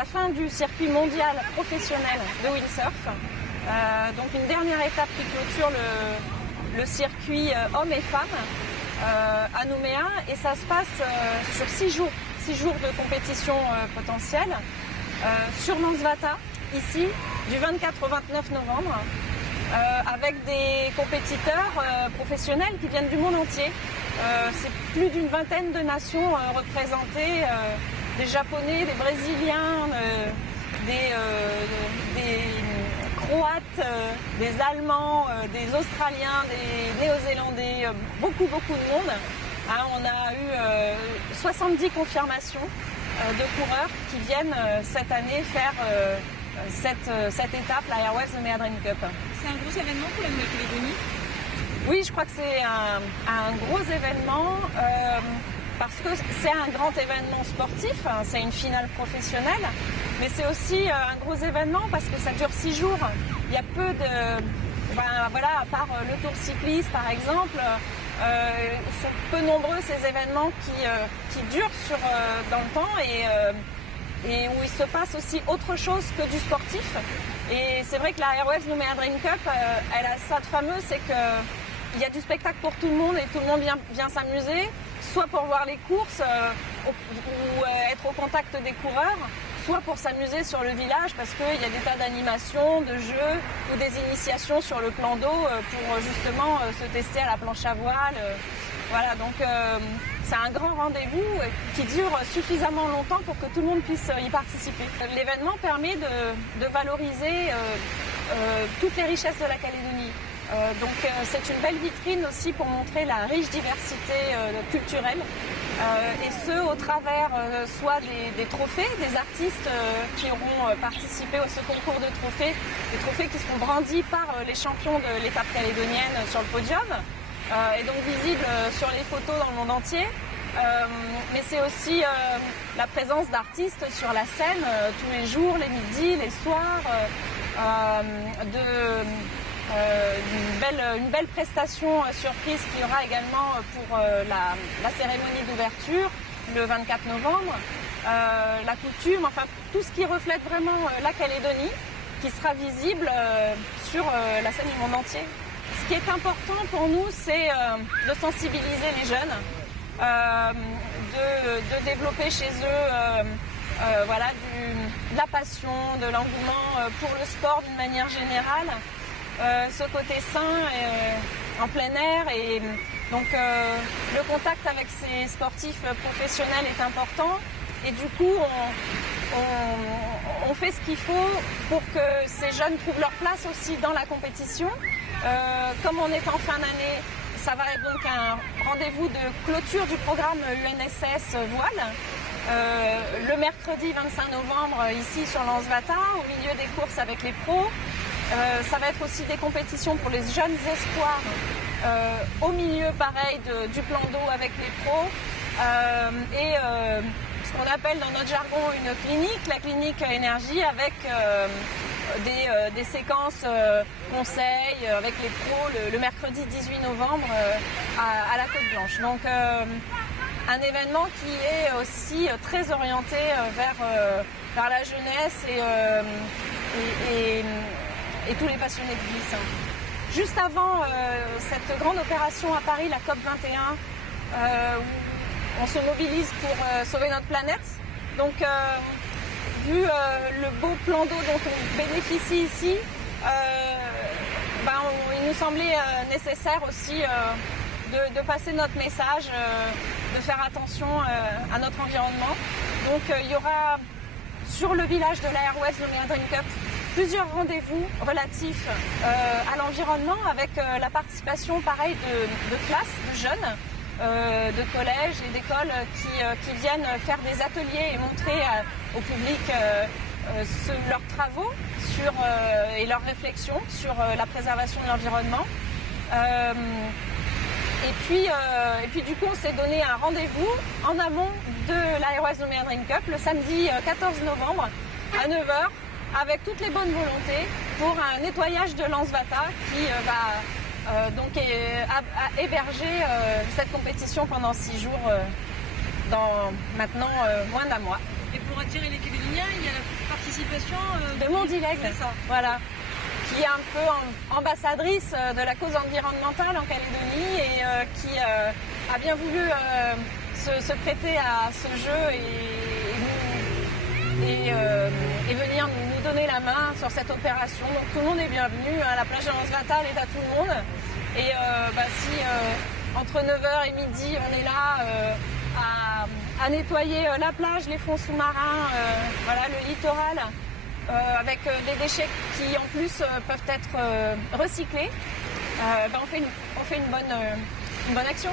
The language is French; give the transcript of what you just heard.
la fin du circuit mondial professionnel de windsurf. Donc une dernière étape qui clôture le circuit hommes et femmes à Nouméa, et ça se passe sur 6 jours de compétition potentielle sur Lansvata, ici, du 24 au 29 novembre, avec des compétiteurs professionnels qui viennent du monde entier. C'est plus d'une vingtaine de nations représentées, des Japonais, des Brésiliens, des Croates, des Allemands, des Australiens, des Néo-Zélandais, beaucoup de monde. On a eu 70 confirmations de coureurs qui viennent cette année faire cette étape, la Airwaves Nouméa Dream Cup. C'est un gros événement pour la Nouvelle-Calédonie? Oui, je crois que c'est un gros événement parce que c'est un grand événement sportif, c'est une finale professionnelle, mais c'est aussi un gros événement parce que ça dure 6 jours. Il y a peu de... à part le Tour cycliste par exemple, sont peu nombreux ces événements qui durent dans le temps et où il se passe aussi autre chose que du sportif. Et c'est vrai que la Airwaves Nouméa Dream Cup, elle a ça de fameux, c'est qu'il y a du spectacle pour tout le monde et tout le monde vient s'amuser, soit pour voir les courses ou être au contact des coureurs, soit pour s'amuser sur le village parce qu'il y a des tas d'animations, de jeux ou des initiations sur le plan d'eau pour justement se tester à la planche à voile. Voilà, donc c'est un grand rendez-vous qui dure suffisamment longtemps pour que tout le monde puisse y participer. L'événement permet de valoriser toutes les richesses de la Calédonie. Donc c'est une belle vitrine aussi pour montrer la riche diversité culturelle. Et ce, au travers soit des trophées, des artistes qui auront participé à ce concours de trophées, des trophées qui seront brandis par les champions de l'étape calédonienne sur le podium, et donc visibles sur les photos dans le monde entier. Mais c'est aussi la présence d'artistes sur la scène tous les jours, les midis, les soirs, une belle prestation surprise qu'il y aura également pour la cérémonie d'ouverture le 24 novembre, la coutume, enfin tout ce qui reflète vraiment la Calédonie qui sera visible sur la scène du monde entier. Ce qui est important pour nous, c'est de sensibiliser les jeunes, de développer chez eux de la passion, de l'engouement pour le sport d'une manière générale. Ce côté sain en plein air, et donc le contact avec ces sportifs professionnels est important, et du coup on fait ce qu'il faut pour que ces jeunes trouvent leur place aussi dans la compétition. Comme on est en fin d'année, ça va être donc un rendez-vous de clôture du programme UNSS Voile. Le mercredi 25 novembre ici sur Lansvata, au milieu des courses avec les pros. Ça va être aussi des compétitions pour les jeunes espoirs au milieu pareil du plan d'eau avec les pros et ce qu'on appelle dans notre jargon une clinique, la clinique énergie avec des séquences conseils avec les pros le mercredi 18 novembre à la Côte Blanche. Donc un événement qui est aussi très orienté vers la jeunesse et tous les passionnés de glisse. Juste avant cette grande opération à Paris, la COP 21, où on se mobilise pour sauver notre planète. Donc, vu le beau plan d'eau dont on bénéficie ici, il nous semblait nécessaire aussi de passer notre message, de faire attention à notre environnement. Donc, il y aura sur le village de la Airwaves Nouméa Dream Cup plusieurs rendez-vous relatifs à l'environnement avec la participation pareil de classes, de jeunes, de collèges et d'écoles qui viennent faire des ateliers et montrer au public leurs travaux et leurs réflexions sur la préservation de l'environnement. Et puis du coup on s'est donné un rendez-vous en amont de la Airwaves Nouméa Dream Cup le samedi 14 novembre à 9h avec toutes les bonnes volontés pour un nettoyage de Lansvata qui va héberger cette compétition pendant 6 jours dans maintenant moins d'un mois. Et pour attirer les Calédoniens, il y a la participation de Mondileg, c'est ça. voilà, qui est un peu ambassadrice de la cause environnementale en Calédonie et qui a bien voulu se prêter à ce jeu et venir nous donner la main sur cette opération. Donc tout le monde est bienvenu, hein, la plage de Lance-Vatal est à tout le monde. Et si entre 9h et midi on est là à nettoyer la plage, les fonds sous-marins, voilà, le littoral, avec des déchets qui en plus peuvent être recyclés, on fait une bonne action.